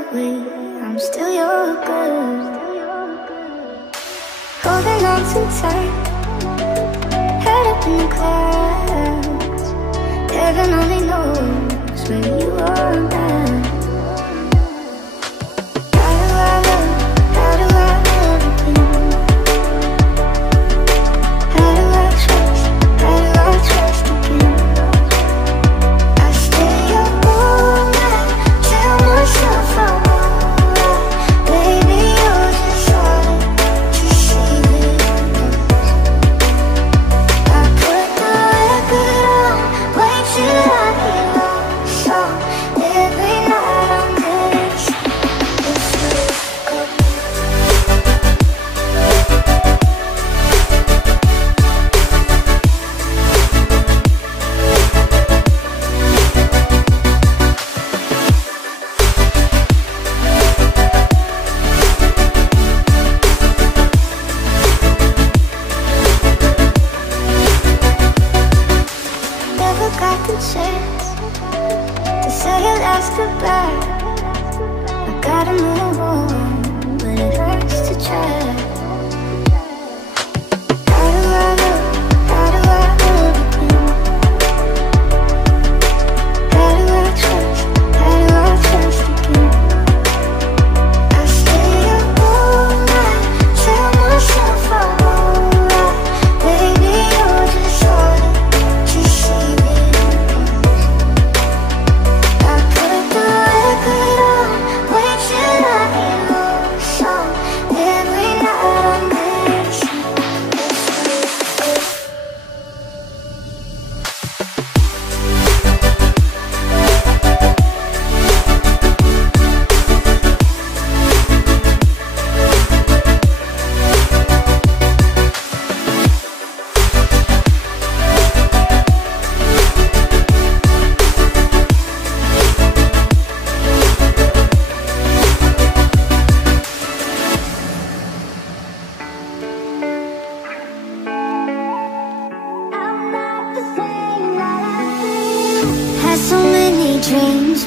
away, I'm still your girl. Holding on too tight, head up in the clouds. Heaven only knows where you are now.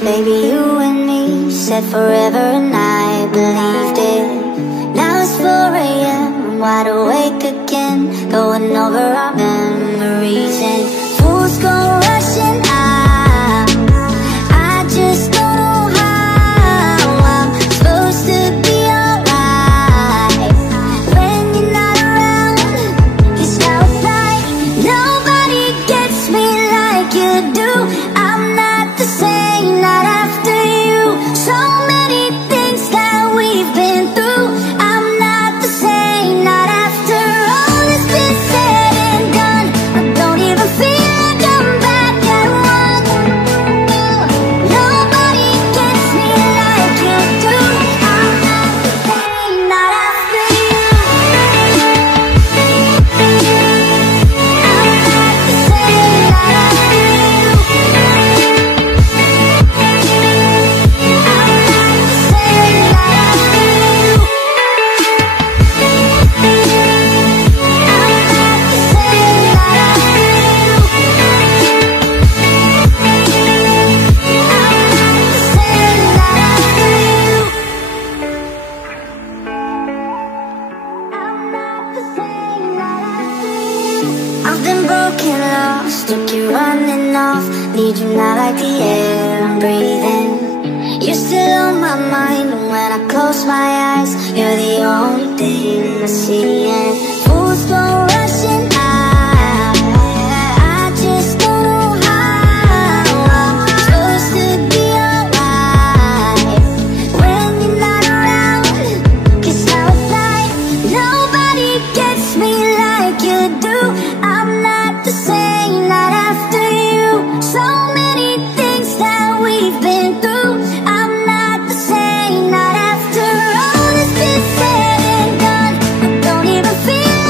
Baby, you and me said forever and I believed it. Now it's 4 AM, I'm wide awake again, going over our memories and fools go rushing out. I just don't know how I'm supposed to be alright when you're not around. It's now like nobody gets me like you do. I'm not the same, not after you. So many things that we've been through. I'm not the same, not after all that's been said and done. I don't even feel like I'm back at one. Nobody gets me like you do. I'm not the same, not after you. I'm not the same, not after you. I've been broken, lost, took you running off. Need you now like the air I'm breathing. You're still on my mind, and when I close my eyes, you're the only thing I see. And fools go rushing out. I just don't know how I'm supposed to be alright when you're not around. 'Cause now it's like nobody gets me like you do. I'm not the same, not after you. So many things that we've been through. I'm not the same, not after all that's been said and done. I don't even feel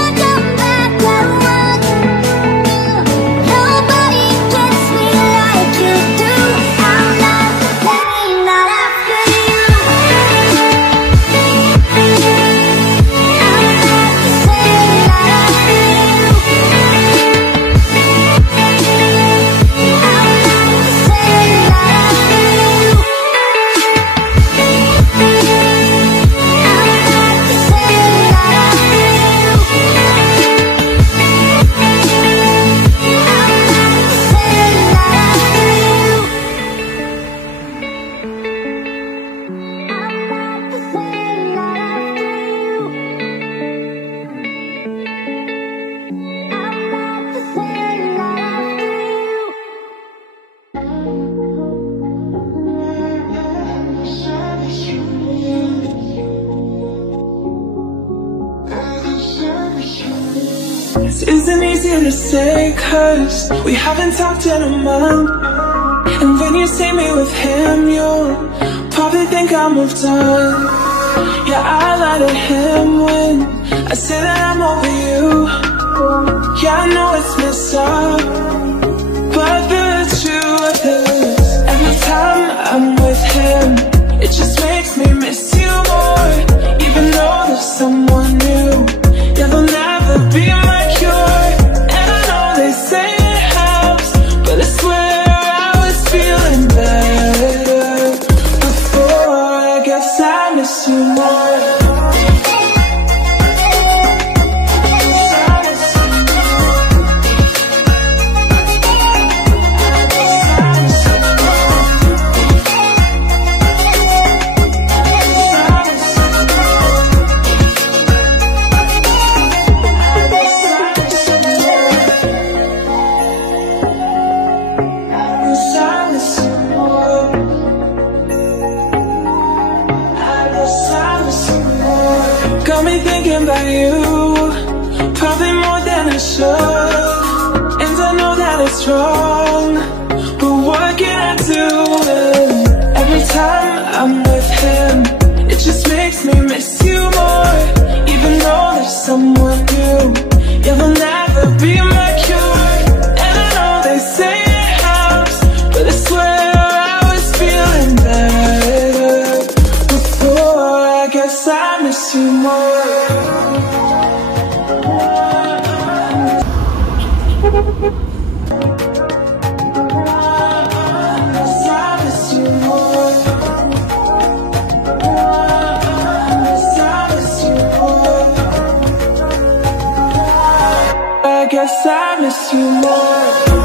isn't easy to say, 'cause we haven't talked in a month. And when you see me with him, you'll probably think I moved on. Yeah, I lie to him when I say that I'm over you. Yeah, I know it's messed up, but the truth is, every time I'm with him, it just makes me miss you more. Even though there's someone new, yeah, they'll never be my cure. And I know they say it helps, but I swear I was feeling better before. I guess I miss you more. Got me thinking about you, probably more than I should. And I know that it's wrong, but what can I do? Every time I'm with him, it just makes me miss you more. Even though there's someone new, yeah, they'll never be my cure. And I know they say it helps, but I swear I was feeling better before. I guess I miss you more. I guess I miss you more.